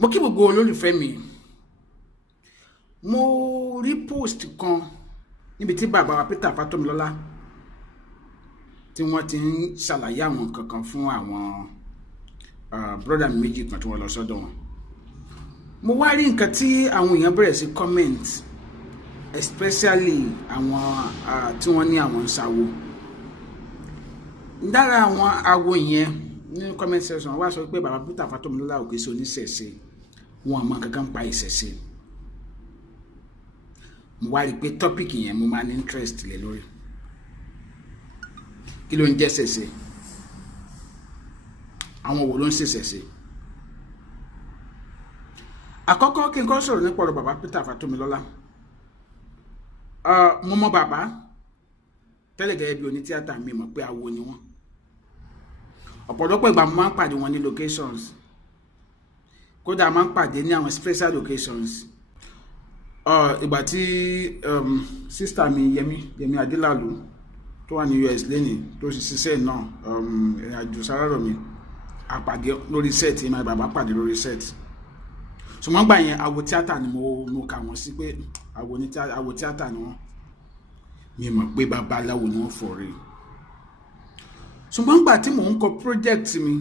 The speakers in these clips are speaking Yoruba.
Mo kí gbogbo olólùfẹ́ mi. Mo rí post kan níbi tí bàbá wa Peter Fatomilola tí wọ́n ti ń ṣàlàyé àwọn kankan fún àwọn brother mi méjì kan tí wọ́n lọ sọ́dọ̀ wọn. Mo wá rí nǹkan tí àwọn èèyàn bẹ̀rẹ̀ sí comment, especially àwọn tí wọ́n ní àwọn ń ṣàwo. Dára àwọn awo yẹn ní comment section wá sọ pé bàbá Peter Fatomilola ò kìí ṣe oníṣẹ̀ṣe, wọn àmọ́ kankan pa ìṣẹ̀ṣe. Mo wá rí pé topic yẹn mo máa ní interest lé lórí. Kí ló ń jẹ́ ṣẹ̀ṣe? Àwọn wo ló ń ṣẹ̀ṣe? Àkọ́kọ́ kí n kọ́ sọ̀rọ̀ nípa ọ̀rọ̀ bàbá Peter Fatomilola. Mo mọ̀ bàbá tẹ́lẹ̀ gẹ́gẹ́ bí onítíátà, mi mọ̀ pé awo ni wọ́n. Ọ̀pọ̀lọpọ̀ ìgbà mo máa ń pàdé wọn ní locations, kódà máa ń pàdé ní àwọn special locations. Ìgbà tí sister mi Yẹmi Adélàlú tó wà ní US lẹ́nìí tó sì ṣiṣẹ́ náà, ìrìnàjò sáràrọ̀ mi, àpàdé lórí set, ìmọ̀ bàbá pàdé lórí set. Ṣùgbọ́n gbà yẹn awo tíátà ni mo kà wọ́n sí pé awo tíátà ni wọ́n. Mi mọ̀ pé babaláwo ni wọ́n fọ̀ rí. Ṣùgbọ́n gbà tí mò ń kọ project mi,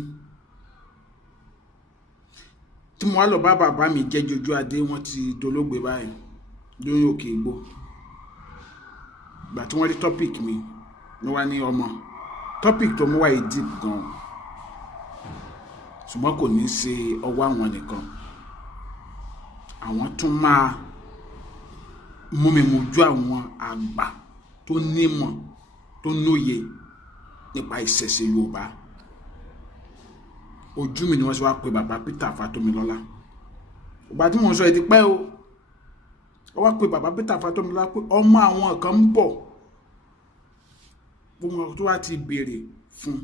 tí mo wá lọ bá bàbá mi jẹ́ Jojú Adé, wọ́n ti dolóògbé báyìí lórí Òkè Igbó. Gbà tí wọ́n rí topic mi ní wá ní ọmọ topic tó mú wá yìí deep gan, ṣùgbọ́n kò ní ṣe ọwọ́ àwọn nìkan. Àwọn tún máa mú mi mojú àwọn àgbà tó nímọ̀ tó nóye nípa ìṣẹ̀ṣe Yorùbá. Ojú mi ni wọ́n ṣe wá pé bàbá Peter Fatomilola. Ìgbà tí mo sọ èdè pẹ́ o, wọ́n wá pé bàbá Peter Fatomilola pé ọmọ àwọn kan ń bọ̀, gbogbo tó wá ti béèrè fún.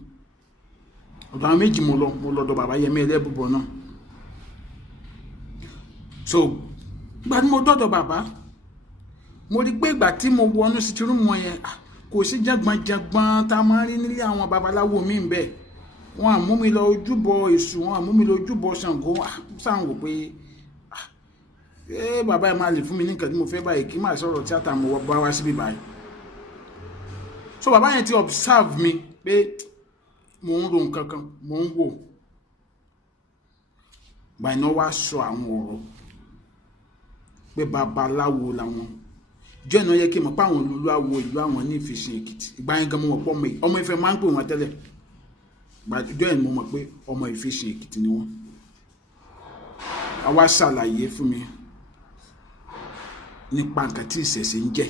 Ọ̀dọ̀ àwọn méjì mo lọ́dọ̀ bàbá Yẹmí Ẹlẹ́bùbọ̀ náà. So ìgbà tí mo dọ́dọ̀ bàbá, mo rí pé ìgbà tí mo wọnú sí room wọn yẹn, kò sí jàngbọ̀n tá a máa rí nílé àwọn babaláwo mi ń bẹ. Wọ́n á mú mi lọ ojúbọ Èṣù, wọ́n á mú mi lọ ojúbọ Ṣàngó. Sáà ń wò pé bàbá ẹ̀ máa lè fún mi ní nǹkan tí mo fẹ́ báyìí, kí máa sọ̀rọ̀ tíátà mo bá wá síbí báyìí. So bàbá yẹn ti observe mi pé mo ń ro nǹkan kan, mo ń wò. Báyìí náà wá sọ àwọn ọ̀rọ̀ pé babaláwo làwọn. Jẹ́ ìnáwó yẹ kí n mọ̀ pé àwọn olúwawo ìlú àwọn ní Ìfisìn Èkìtì. Ìgbà yẹn gan mo mọ̀ pé ọmọ Ifẹ̀ máa ń pè wọ́n tẹ́lẹ̀. Jẹ́ ìnáwó mọ̀ pé ọmọ Ìfisìn Èkìtì ni wọ́n. A wá ṣàlàyé fún mi nípa nǹkan tí ìṣẹ̀ṣe ń jẹ́.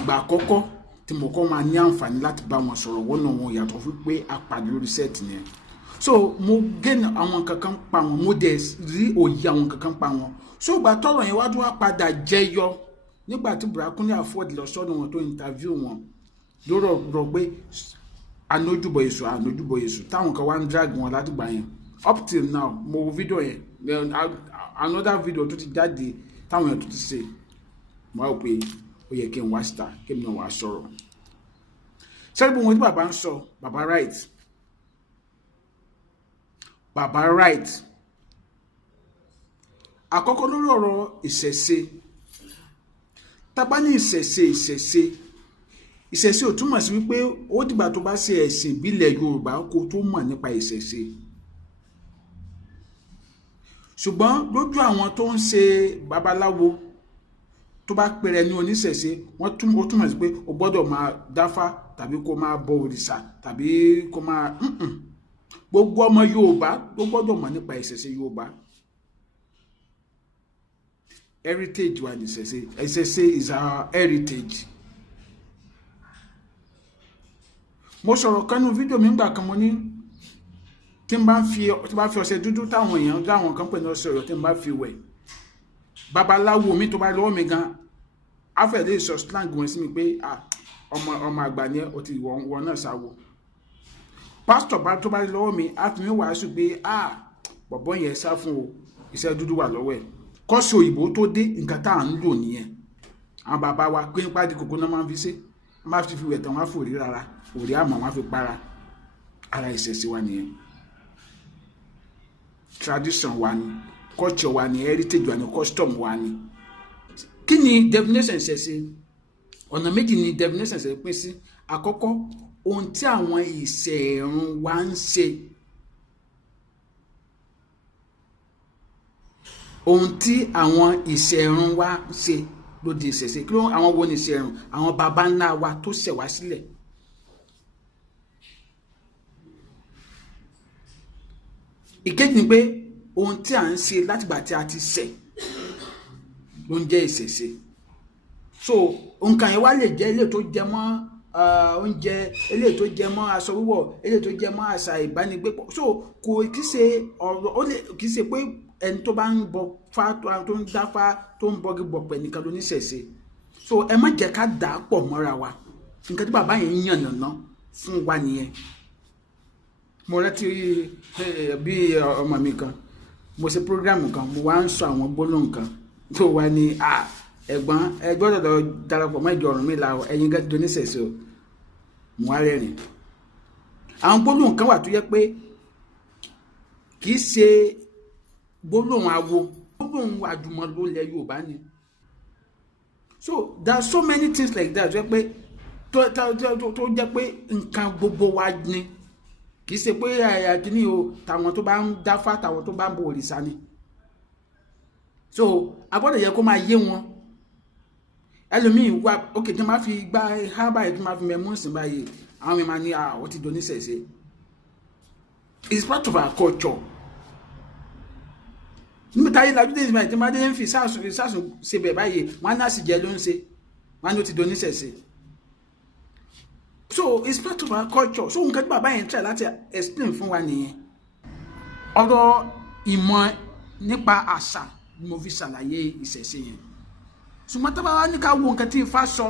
Ìgbà àkọ́kọ́ tí mo kọ́ máa ní àǹfààní láti bá wọn sọ̀rọ̀ wọ́n náà wọn yàtọ̀ fún pé a pàdé lórí set yẹn. So mo gain àwọn kankan pa wọn, mo dẹ̀ rí òye àwọn kankan pa wọn. So ìgbà tọ́rọ̀ yẹn wá tó wá padà jẹyọ nígbà tí Bùrákúnlé Afford lọ sọ́dọ̀ wọn tó interview wọn lórọ̀ rọ pé anójúbọ Èṣù táwọn kan wá ń drag wọn látìgbà yẹn. Up till now mo wo video yẹn, another video tó ti jáde táwọn yẹn tó ti ṣe, mo wá pé ó yẹ kí n wá síta kí n náà wá sọ̀rọ̀. Sẹ́ni bí wọn tí bàbá ń sọ, bàbá right. Àkọ́kọ́ lórí ọ̀rọ̀ ìṣẹ̀ṣe. Tábá ní ìṣẹ̀ṣe ò túmọ̀ sí wípé ó dìgbà tó bá ṣe ẹ̀sìn ìbílẹ̀ Yorùbá kó tó mọ̀ nípa ìṣẹ̀ṣe. Ṣùgbọ́n lójú àwọn tó ń ṣe babaláwo tó bá pèrè ní oníṣẹ̀ṣe, ó túmọ̀ sí pé o gbọ́dọ̀ máa dáfá tàbí kó máa bọ òrìṣà tàbí kó máa gbogbo ọmọ Yorùbá ló gbọ́dọ̀ mọ̀ nípa ìṣẹ̀ṣe Yorùbá. Heritage wa ni ìṣẹ̀ṣe is our heritage. Mo sọ̀rọ̀ kan nínú fídíò mi nígbà kan, mo ní tí n bá fi ọṣẹ dúdú táwọn èèyàn dáwọn kan pè ní ọṣẹ Ọ̀yọ́ tí n bá fi wẹ̀, babaláwo mi tó bá lọ́wọ́ mi gan afẹ́ lè sọ slang wọn sí mi pé ọmọ àgbà ni ó ti wọ́n náà sáwọ́. Pásítọ̀ bá tó bá lọ́wọ́ mi á fi mí wàásù pé bọ̀bọ́ yẹn sá fún o, iṣẹ́ dúdú wà lọ́wọ́ ẹ̀. Kọ́sì òyìnbó tó dé, nǹkan tá à ń lò nìyẹn. Àwọn bàbá wa pé nípa di kòkó náà máa ń fi ṣe, wọ́n máa fi wẹ̀ tán, wọ́n á fòrí rárá, òrí àmọ́ wọ́n á fi para. Ara ìṣẹ̀ṣe wa nìyẹn. Tradition wa ni. culture wa ni, heritage wa ni, custom wa ni. Kí ni definition ìṣẹ̀ṣe? Ọ̀nà méjì ni definition ìṣẹ̀ṣe pín sí. Àkọ́kọ́, ohun tí àwọn ìṣẹ̀run wa ń ṣe. Ohun tí àwọn ìṣẹ̀run wa ń ṣe ló di ìṣẹ̀ṣe. Kí ló àwọn wo ni ìṣẹ̀run? Àwọn baba ńlá wa tó ṣẹ̀ wá sílẹ̀. Ìkejì ni pé ohun tí à ń ṣe látìgbà tí a ti ṣẹ̀ ló ń jẹ́ ìṣẹ̀ṣe. So nǹkan yẹn wá lè jẹ́ ilé tó jẹ mọ́ oúnjẹ, ilé tó jẹ mọ́ aṣọ wíwọ̀, ilé tó jẹ mọ́ àṣà ìbánigbépọ̀. So kò kì í ṣe ọ̀rọ̀, ó lè kì í ṣe pé ẹni tó bá ń bọ fá, tó ń dáfá, tó ń bọgi bọ̀pẹ̀ nìkan ló ní ìṣẹ̀ṣe. So ẹ má jẹ́ ká dà á pọ̀ mọ́ra wa. Nǹkan tí bàbá yẹn yàn nàná fún wa nìyẹn. Mo rántí bí ọmọ mi kan, mo ṣe program kan, mo wá ń sọ àwọn gbólóhùn kan tó wá ní ẹ̀gbọ́n ẹ gbọ́dọ̀ darapọ̀ mọ́ ìjọ Ọ̀rúnmìlà ẹ̀yin gẹ́gẹ́ tó ní ìṣẹ̀ṣe o. Mo wá rẹ́rìn. Àwọn gbólóhùn kan wà tó yẹ pé kì í ṣe gbólóhùn awo, gbólóhùn àjùmọ̀lò ilẹ̀ Yorùbá ni. So there are so many things like that tó jẹ́ pé tó jẹ́ pé nǹkan gbogbo wa ni, kì í ṣe pé Kìni o tàwọn tó bá ń dáfá, tàwọn tó bá ń bọ òrìṣà ni. So a gbọ́dọ̀ yẹ kó máa yé wọn. Ẹlòmíì wá òkè tí wọ́n máa fi gbá ha báyìí, tí wọ́n máa fi mẹ́mú sìn báyìí, àwọn mi máa ní ó ti doni ìṣẹ̀ṣe. It's part of our culture. Níbi táyé lajú dé ìsìnkú tí wọ́n dé ń fi ìsásùn ṣe bẹ̀ báyìí, wọ́n á náà sì jẹ́ ló ń ṣe, wọ́n á ní ó ti doni ìṣẹ̀ṣe. So it's part of our culture. So nǹkan tí bàbá yẹn try láti explain fún wa nìyẹn. Ọ̀rọ̀ ìmọ̀ nípa àṣà ni mo fi ṣàlàyé ìṣẹ̀ṣe yẹn. Ṣùgbọ́n tá bá wá ní ká wo nǹkan tí Ifá sọ,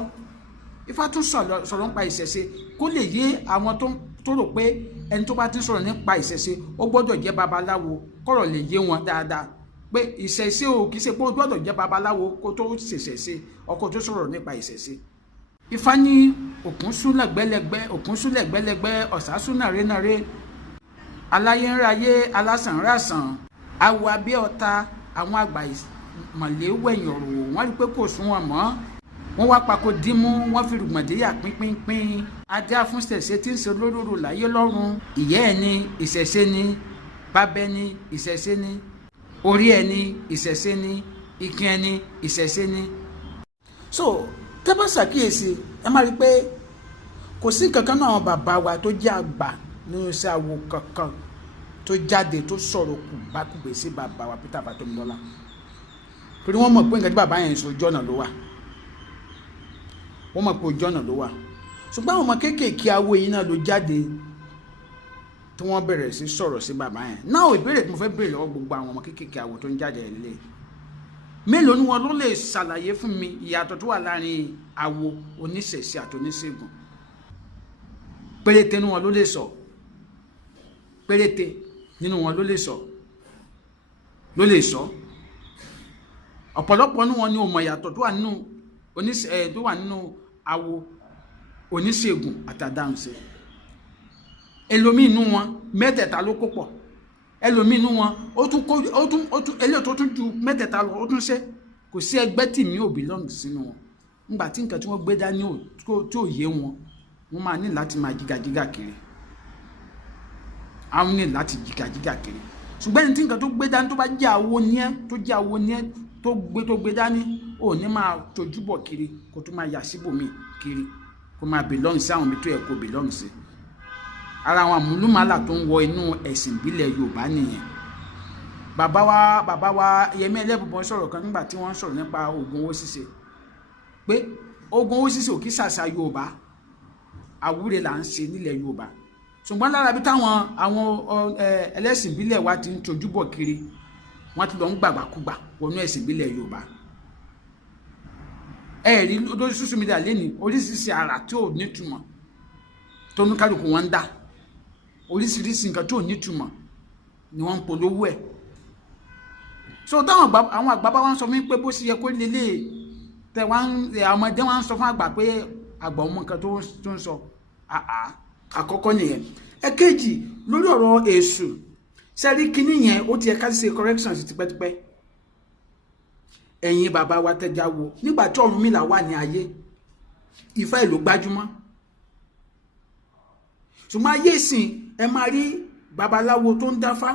Ifá tún sọ̀rọ̀ nípa ìṣẹ̀ṣe kó lè yé àwọn tó rò pé ẹni tó bá ti sọ̀rọ̀ nípa ìṣẹ̀ṣe ó gbọ́dọ̀ jẹ́ babaláwo, kọ́rọ̀ lè yé wọn dáadáa pé ìṣẹ̀ṣe ò kìí ṣe pé ó gbọ́dọ̀ jẹ́ babaláwo kó tó ṣèṣẹ̀ṣe ọkọ̀ tó sọ̀rọ̀ nípa ìṣẹ̀ṣe. Ifá ní òkun sú lẹ̀gbẹ́lẹ́gbẹ́, ọ̀sà sú nàrénàré, aláyé ń ráyé, alásàn ń ràsàn, awo abẹ́ ọ̀tá, àwọn àgbà mọ̀lẹ́ wẹ̀yìn ọ̀rọ̀ wọ́n rí pé kò sún wọn mọ́, wọ́n wá pako dímú, wọ́n fi rùgbọ̀ndéyà pínpínpín, adé fún ìṣẹ̀ṣe tí ń ṣe olóró láyé lọ́run, ìyá ẹ̀ ní ìṣẹ̀ṣe ní, bàbá ẹ̀ ní ìṣẹ̀ṣe ní, orí ẹ̀ ní ìṣẹ̀ṣe ní, ìkin ẹ̀ ní ìṣẹ̀ṣe ní. So tẹ́ bá ṣàkíyèsí ẹ máa rí pé kò sí kankan náà àwọn bàbá wa tó jẹ́ àgbà nínú iṣẹ́ awo kankan tó jáde tó sọ̀rọ̀ kù bá kúgbè sí bàbá wa Peter Fatomilola, torí wọ́n mọ̀ pé nǹkan tí bàbá yẹn sọ ojú ọ̀nà ló wà, wọ́n mọ̀ pé ojú ọ̀nà ló wà. Ṣùgbọ́n àwọn ọmọ kéékèèké awo yìí náà ló jáde tí wọ́n bẹ̀rẹ̀ sí sọ̀rọ̀ sí bàbá yẹn. Náà ìbéèrè tí mo fẹ́ béèrè lọ́wọ́ gbogbo àwọn ọmọ kéékèèké awo tó ń jáde ẹ̀ lé, mélòó ni wọn ló lè ṣàlàyé fún mi ìyàtọ̀ tó wà láàrin awo oníṣẹ̀ṣe àti oníṣègùn? Péréte nínú wọn ló lè sọ, péréte nínú wọn ló lè sọ. Ọ̀pọ̀lọpọ̀ nínú wọn ni ò mọ̀ ìyàtọ̀ tó wà nínú awo oníṣègùn àti àdáhùnṣe. Ẹlòmíì nínú wọn mẹ́tẹ̀ẹ̀ta ló kó pọ̀, ẹlòmíì nínú wọn eléyìí tó tún ju mẹ́tẹ̀ẹ̀ta lọ ó tún ṣe. Kò sí ẹgbẹ́ tí mi ò belong sínú wọn. Nígbà tí nǹkan tí wọ́n gbé dání tí ò yé wọn, wọ́n máa ní láti máa jígàjígà kiri. Àwọn ní láti jígàjígà kiri. Ṣùgbọ́n ẹni tí nǹkan tó gbé dání tó bá jẹ́ awo ní ẹ́ tó gbé dání, ò ní máa tójú bọ̀ kiri kó tó máa yà síbòmí kiri kó máa belong sí àwọn ibi tó yẹ kó belong sí. Ara àwọn àmúlùmálà tó ń wọ inú ẹ̀sìn ìbílẹ̀ Yorùbá nìyẹn. Bàbá wa Yẹmí Ẹlẹ́bùbọn sọ̀rọ̀ kan nígbà tí wọ́n sọ̀rọ̀ nípa oògùn owó ṣíṣe, pé oògùn owó ṣíṣe ò kí ṣàṣà Yorùbá, àwúre là ń ṣe nílẹ̀ Yorùbá. Ṣùgbọ́n lára bí táwọn ẹlẹ́sìn ìbílẹ̀ wa ti ń tójú bọ̀ kiri, wọ́n ti lọ ń gbàgbàkúgbà wọnú ẹ̀sìn ìbílẹ̀ Yorùbá. Rí lórí social media lẹ́ni oríṣiríṣi àrà tí ò nítumọ̀ tó ní kálukú wọn ń dá, oríṣiríṣi nǹkan tí ò nítumọ̀ ni wọ́n ń polówó ẹ̀. So táwọn àwọn àgbà bá wọn sọ fún pé bó ṣe yẹ kó lélẹ̀ tẹ wọn ọmọdé wọn sọ fún àgbà pé àgbà ọmọ nǹkan tó ń sọ àkọ́kọ́ nìyẹn. Ẹ̀kejì, lórí ọ̀rọ̀ èṣù, sẹ́rí Kìni yẹn ó ti yẹ ká ṣe correction sí tipẹ́tipẹ́. Ẹ̀yin bàbá wa tẹ́já wo nígbà tí Ọ̀rúnmìlà wà ní ayé Ifá ìlú gbajúmọ̀, ṣùgbọ́n ayé ìsìn ẹ máa rí babaláwo tó ń dáfá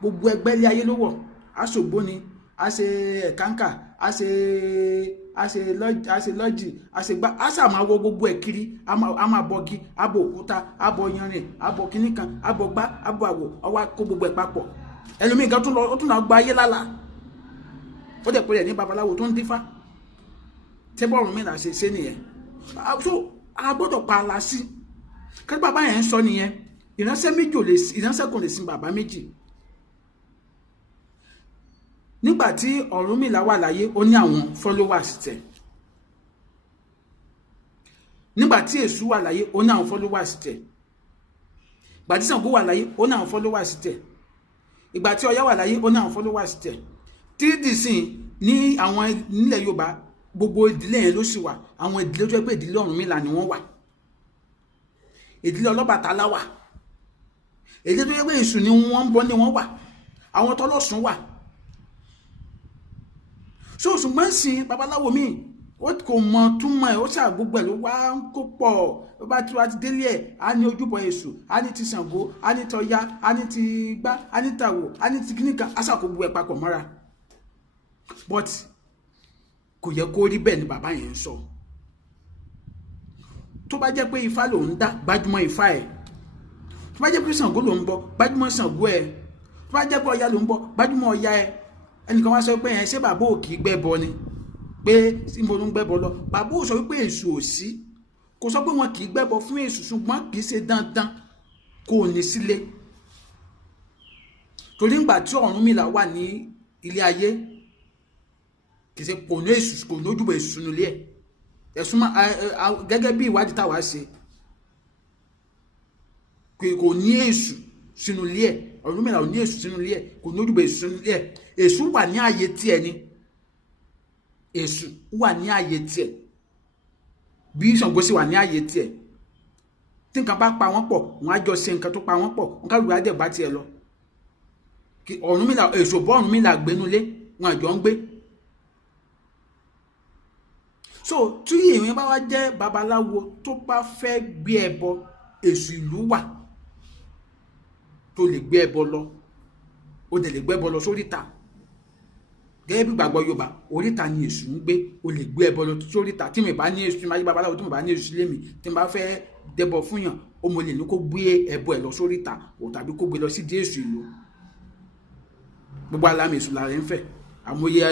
gbogbo ẹgbẹ́ ilé ayé ló wọ̀, aṣògbó ni, a ṣe ẹ̀kánkà, a ṣe lọ́jì, a ṣe gbá, a ṣà máa wọ gbogbo ẹ̀ kiri, a máa bọgi, a bọ òkúta, a bọ yanrìn, a bọ kíní kan, a bọ gbá, a bọ àwọ̀, ọwọ́ kó gbogbo ẹ̀ papọ̀. Ẹlòmíì gan ó tún lọ gba ayé lálá, ó dẹ̀ pé rẹ̀ ní babaláwo tó ń dífá. Tẹ́bọ̀ Ọ̀rúnmìlà ṣe nìyẹn. So a gbọ́dọ̀ pa ala sí kí bàbá yẹn ń sọ nìyẹn. Ìránṣẹ́ kò lè sin bàbá méjì. Nígbà tí Ọ̀rúnmìlà wà láyé ó ní àwọn followers tẹ̀. Nígbà tí Èṣù wà láyé ó ní àwọn followers tẹ̀. Ìgbà tí Ṣàngó wà láyé ó ní àwọn followers tẹ̀. Ìgbà tí Ọya wà láyé ó ní àwọn followers tẹ̀. Títí sìn ní àwọn nílẹ̀ Yorùbá gbogbo ìdílé yẹn ló sì wà. Àwọn ìdílé tó jẹ́ pé ìdílé Ọ̀rúnmìlà ni wọ́n wà. Ìdílé Ọlọ́bàtálá wà. Ìdílé tó jẹ́ pé Èṣù ni wọ́n ń bọ ni wọ́n wà. Àwọn tọ́lọ́sùn wà. So ṣùgbọ́n sìn babaláwo mi ó kò mọ túmọ̀ ẹ̀, ó ṣà gbogbo ẹ̀ ló wá ń kó pọ̀. Ó bá tí wá ti délé ẹ̀ á ní ojúbọ Èṣù, á ní ti Ṣàngó, á ní tọya, á ní ti gbá, á ní tàwò, á ní ti kíníkan, á ṣàkó gbogbo ẹ̀ papọ̀ mọ́ra. But kò yẹ kó rí bẹ́ẹ̀ ni bàbá yẹn ń sọ. Tó bá jẹ́ pé Ifá ló ń dá, gbájúmọ́ Ifá ẹ̀. Tó bá jẹ́ pé Ṣàngó ló ń bọ, gbájúmọ́ Ṣàngó ẹ̀. Tó bá jẹ́ pé Ọya ló ń bọ, gbájúmọ́ Ọya ẹ̀. Ẹnìkan wá sọ pé ẹ̀ ṣé bàbá ò kì í gbẹ́bọ ni, pé tí mo ń gbẹ́bọ lọ. Bàbá ò sọ wípé Èṣù ò sí, kò sọ pé wọn kì í gbẹ́bọ fún Èṣù, ṣùgbọ́n kì í ṣe dandan kò ní sílé. Torí ńgbà tí Ọ̀rúnmìlà wà ní ilé ayé kì í ṣe kò ní Èṣù, kò ní ojúbọ Èṣù nílé ẹ̀. Ẹ̀sùn gẹ́gẹ́ bí ìwádìí táwa ṣe kò ní Èṣù sínú ilé ẹ̀. Ọ̀rúnmìlà ò ní Èṣù sínú ilé ẹ̀, kò ní ojúbọ Èṣù sínú ilé ẹ̀. Èṣù wà ní ààyè tiẹ̀ ni. Èṣù wà ní ààyè tiẹ̀ bí Ṣàngó sì wà ní ààyè tiẹ̀. Tí nǹkan bá pa wọ́n pọ̀ wọ́n á jọ ṣe nǹkan tó pa wọ́n pọ̀, wọ́n kálukú á dẹ̀ bá tiẹ̀ lọ. Ọ̀rúnmìlà Èṣù bọ́ Ọ̀rúnmìlà gbénulé wọn àjọ ń gbé. So tí èèyàn bá wá jẹ́ babaláwo tó bá fẹ́ gbé ẹbọ, Èṣù ìlú wà tó lè gbé ẹbọ lọ, ó dẹ̀ lè gbé ẹbọ lọ sóríta. Gẹ́gẹ́ bí ìgbàgbọ́ Yorùbá, oríta ni Èṣù ń gbé, ó lè gbé ẹbọ lọ sóríta. Tí mi bá ní Èṣù, tí mi bá jẹ́ babaláwo, tí mi bá ní Èṣù sílé mi, tí mi bá fẹ́ dẹbọ fún yàn, ó mo lè ní kó gbé ẹbọ ẹ̀ lọ sóríta, tàbí kó gbé lọ sí Èṣù ìlú. Gbogbo alámì Èṣù làrẹ ń fẹ́. Àmọye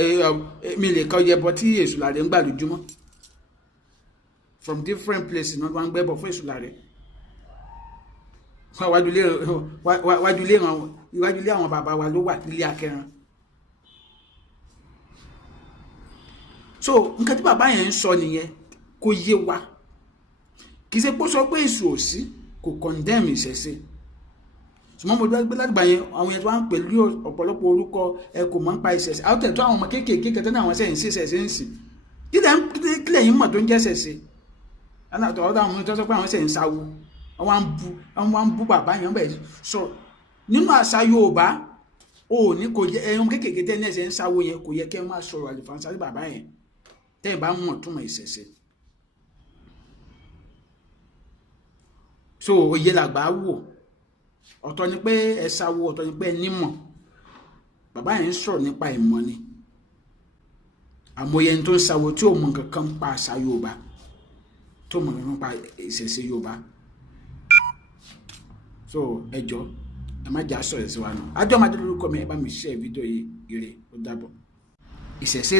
mi lè kọ́ ẹbọ tí Èṣù làrẹ ń gbà lójúmọ́. From different places náà wọ́n ń gbẹ́bọ fún Èṣù làrẹ. Iwájú ilé àwọn bàbá wa ló wà, nílé Akẹran. So nǹkan tí bàbá yẹn ń sọ nìyẹn, kò yé wa. Kì í ṣe pé ó sọ pé Èṣù ò sí, kò condemn ìṣẹ̀ṣe. Ṣùgbọ́n mo gbé lágbà yẹn àwọn yẹn tó wá ń pẹ̀lú ọ̀pọ̀lọpọ̀ orúkọ ẹ kò mọ̀ ń pa ìṣẹ̀ṣe. Àwọn tẹ̀ tó àwọn ọmọ kéékèèké kẹtẹ́ náà àwọn sẹ́yìn sí ìṣẹ̀ṣe ń sìn. Kílẹ̀ yín mọ̀ tó ń jẹ́ ìṣẹ̀ṣe. Ọ̀dọ̀ àwọn ọmọ tó sọ pé àwọn sẹ́yìn sáwó. Àwọn ń bú bàbá yẹn bẹ̀ sọ̀rọ̀. Nínú àṣà Yorùbá, ní kò yẹ ẹ̀yàn kéékèèké tẹ́ ní ẹ̀ṣẹ̀ ń sáwó yẹn, kò yẹ kẹ́ máa sọ̀rọ̀ àlùfáàǹsá sí bàbá yẹn. Tẹ́ ẹ̀ bá mọ̀ túmọ̀ ìṣẹ̀ṣe. So òye làgbà wò. Ọ̀tọ̀ ni pé ẹ sáwó, ọ̀tọ̀ ni pé ẹ nímọ̀. Bàbá yẹn ń sọ̀rọ̀ nípa ìmọ̀ ni. Àmọye ẹni tó ń sáwó tí ò mọ̀ nǹkan kan pa àṣà Yorùbá, tó mọ̀ nǹkan pa ìṣẹ̀ṣe Yorùbá. So ẹ jọ̀ọ́ ẹ má jà sọ̀rọ̀ sí wa nù. Àjọ máa dé lórúkọ mi, ẹ bá mi share fídíò yìí, ire ó dàbọ̀. Ìṣẹ̀ṣe